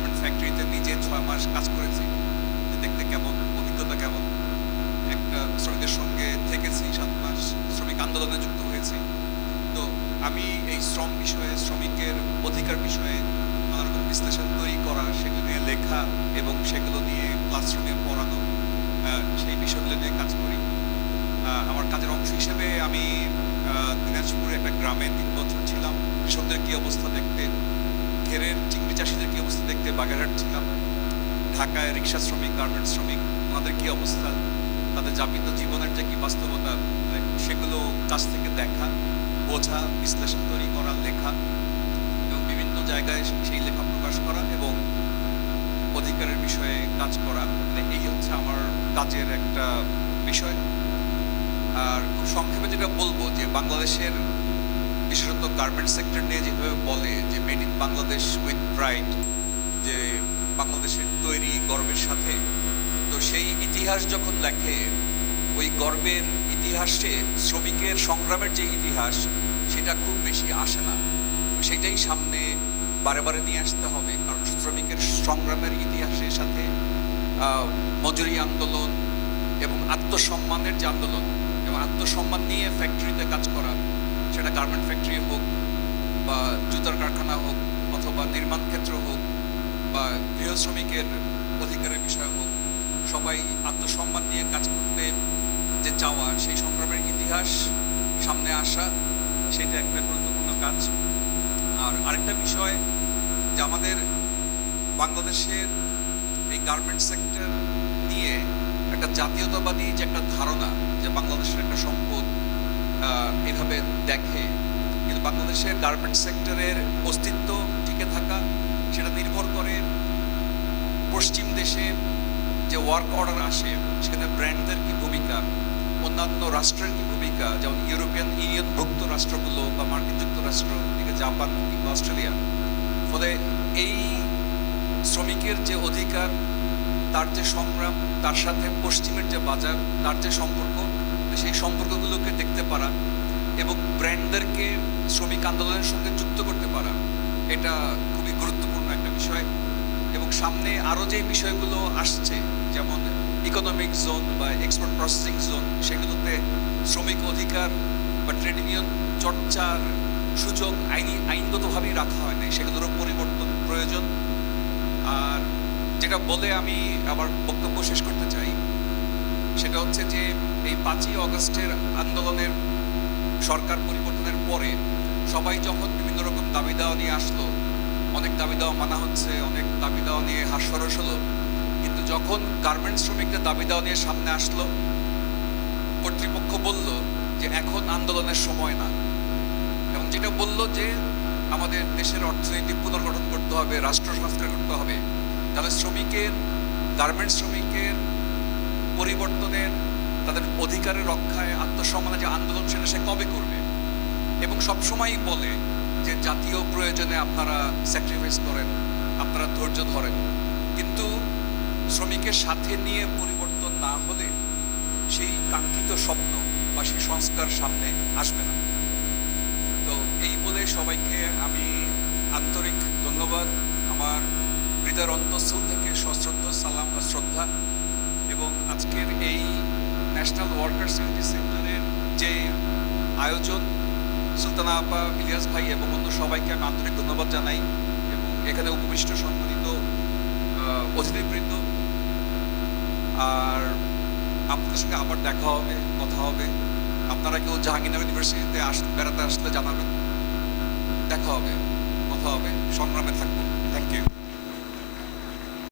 Garment ফ্যাক্টরিতে নিজে ছয় মাস কাজ করেছি। দেখতে কেমন, অভিজ্ঞতা কেমন। একটা শ্রমিকদের সঙ্গে থেকেছি সাত মাস, শ্রমিক আন্দোলনে যুক্ত হয়েছি। তো আমি এই শ্রম বিষয়ে, শ্রমিকের অধিকার বিষয়ে নানা রকম বিশ্লেষণ তৈরি করা, সেগুলো নিয়ে লেখা এবং সেগুলো নিয়ে ক্লাসরুমে পড়ানো সেই বিষয়গুলো নিয়ে কাজ করি। আমার কাজের অংশ হিসেবে আমি দিনাজপুরে একটা গ্রামে তিন বছর ছিলাম। কৃষকদের কী অবস্থা দেখতে ঘেরের চিংড়ি চাষিদের কী অবস্থা দেখতে? বাগেরহাট ছিলাম ঢাকায় রিক্সা শ্রমিক, গার্মেন্ট শ্রমিক, ওনাদের কি অবস্থা? তাদের যাপিত জীবনের যে কি বাস্তবতা সেগুলো কাছ থেকে দেখা, বোঝা, বিশ্লেষণ তৈরি করা, লেখা, এবং বিভিন্ন জায়গায় সেই লেখা প্রকাশ করা এবং অধিকারের বিষয়ে কাজ করা। মানে এই হচ্ছে আমার কাজের একটা বিষয়। আর খুব সংক্ষেপে যেটা বলব যে বাংলাদেশের বিশেষত গার্মেন্টস সেক্টর নিয়ে যেভাবে বলে যে made in Bangladesh with pride যে বাংলাদেশের তৈরি গর্বের সাথে, তো সেই ইতিহাস যখন লেখে, ওই গর্বের ইতিহাসে শ্রমিকের সংগ্রামের যে ইতিহাস, সেটা খুব বেশি আসে না। সেটাই সামনে বারে বারে নিয়ে আসতে হবে, কারণ শ্রমিকের সংগ্রামের ইতিহাসের সাথে মজুরি আন্দোলন এবং আত্মসম্মানের যে আন্দোলন, এবং আত্মসম্মান নিয়ে ফ্যাক্টরিতে কাজ করা সেটা গার্মেন্ট ফ্যাক্টরি হোক বা জুতার কারখানা হোক অথবা নির্মাণ ক্ষেত্র হোক বা গৃহ শ্রমিকের অধিকারের বিষয় হোক, সবাই আত্মসম্মান নিয়ে কাজ করতে যে চাওয়া, সেই সংগ্রামের ইতিহাস সামনে আসা, সেটা একটা গুরুত্বপূর্ণ কাজ। আর আরেকটা বিষয় যে আমাদের বাংলাদেশের এই গার্মেন্ট সেক্টর নিয়ে একটা জাতীয়তাবাদী যে একটা ধারণা যে বাংলাদেশের একটা এভাবে দেখে। কিন্তু বাংলাদেশের গার্মেন্ট সেক্টরের অস্তিত্ব টিকে থাকা, সেটা নির্ভর করে পশ্চিম দেশে যে ওয়ার্ক অর্ডার আসে, সেখানে ব্র্যান্ডদের কি ভূমিকা, অন্যান্য রাষ্ট্রের কি ভূমিকা, যেমন ইউরোপিয়ান ইউনিয়ন ইউনিয়নভুক্ত রাষ্ট্রগুলো বা মার্কিন যুক্তরাষ্ট্র থেকে জাপান কিংবা অস্ট্রেলিয়া। ফলে এই শ্রমিকের যে অধিকার, তার যে সংগ্রাম, তার সাথে পশ্চিমের যে বাজার, তার যে সম্পর্ক সেই সম্পর্কগুলোকে দেখতে পারা এবং ব্র্যান্ডদেরকে শ্রমিক আন্দোলনের সঙ্গে যুক্ত করতে পারা, এটা খুবই গুরুত্বপূর্ণ একটা বিষয়। এবং সামনে আরও যে বিষয়গুলো আসছে, যেমন ইকোনমিক জোন বা এক্সপোর্ট প্রসেসিং জোন সেগুলোতে শ্রমিক অধিকার বা ট্রেড ইউনিয়ন চর্চার সুযোগ আইনি, আইনগতভাবেই রাখা হয় নাই, সেগুলোরও পরিবর্তন প্রয়োজন। আর যেটা বলে আমি আমার বক্তব্য শেষ করতে চাই সেটা হচ্ছে যে এই পাঁচই অগস্টের আন্দোলনের সরকার পরিবর্তনের পরে সবাই যখন বিভিন্ন রকম দাবি দেওয়া নিয়ে আসলো, অনেক দাবি দেওয়া মানা হচ্ছে, অনেক দাবি দেওয়া নিয়ে হাস্যরস হলো। কিন্তু যখন গার্মেন্টস শ্রমিকদের দাবি দেওয়া নিয়ে সামনে আসলো, কর্তৃপক্ষ বলল যে এখন আন্দোলনের সময় না। এবং যেটা বলল যে আমাদের দেশের অর্থনীতি পুনর্গঠন করতে হবে, রাষ্ট্র সংস্কার করতে হবে, তাহলে শ্রমিকের গার্মেন্টস শ্রমিকের পরিবর্তনের, তাদের অধিকারের রক্ষায়, আত্মসম্মানের যে আন্দোলন, সেটা সে কবে করবে? এবং সবসময়ই বলে যে জাতীয় প্রয়োজনে আপনারা স্যাক্রিফাইস করেন, আপনারা ধৈর্য ধরেন। কিন্তু শ্রমিকের সাথে নিয়ে পরিবর্তন না হলে সেই কাঙ্ক্ষিত স্বপ্ন বা সেই সংস্কার সামনে আসবে না। তো এই বলে সবাইকে আমি আন্তরিক ধন্যবাদ। আমার হৃদয়ের অন্তঃস্থল থেকে সশ্রদ্ধ, সালাম আর শ্রদ্ধা। আজকের এই ন্যাশনাল ওয়ার্কার্স ইউনিটি সেন্টারের যে আয়োজন, সুলতানা আপা ইলিয়াস ভাই এবং অন্য সবাইকে আমি আন্তরিক ধন্যবাদ জানাই এবং এখানে উপবিষ্ট সম্মানিত অতিথিবৃন্দ। আর আপনাদের সঙ্গে আবার দেখা হবে, কথা হবে। আপনারা কেউ জাহাঙ্গীরনগর ইউনিভার্সিটিতে আস, বেড়াতে আসলে জানাবেন। দেখা হবে, কথা হবে। সংগ্রামে থাকব থ্যাংক ইউ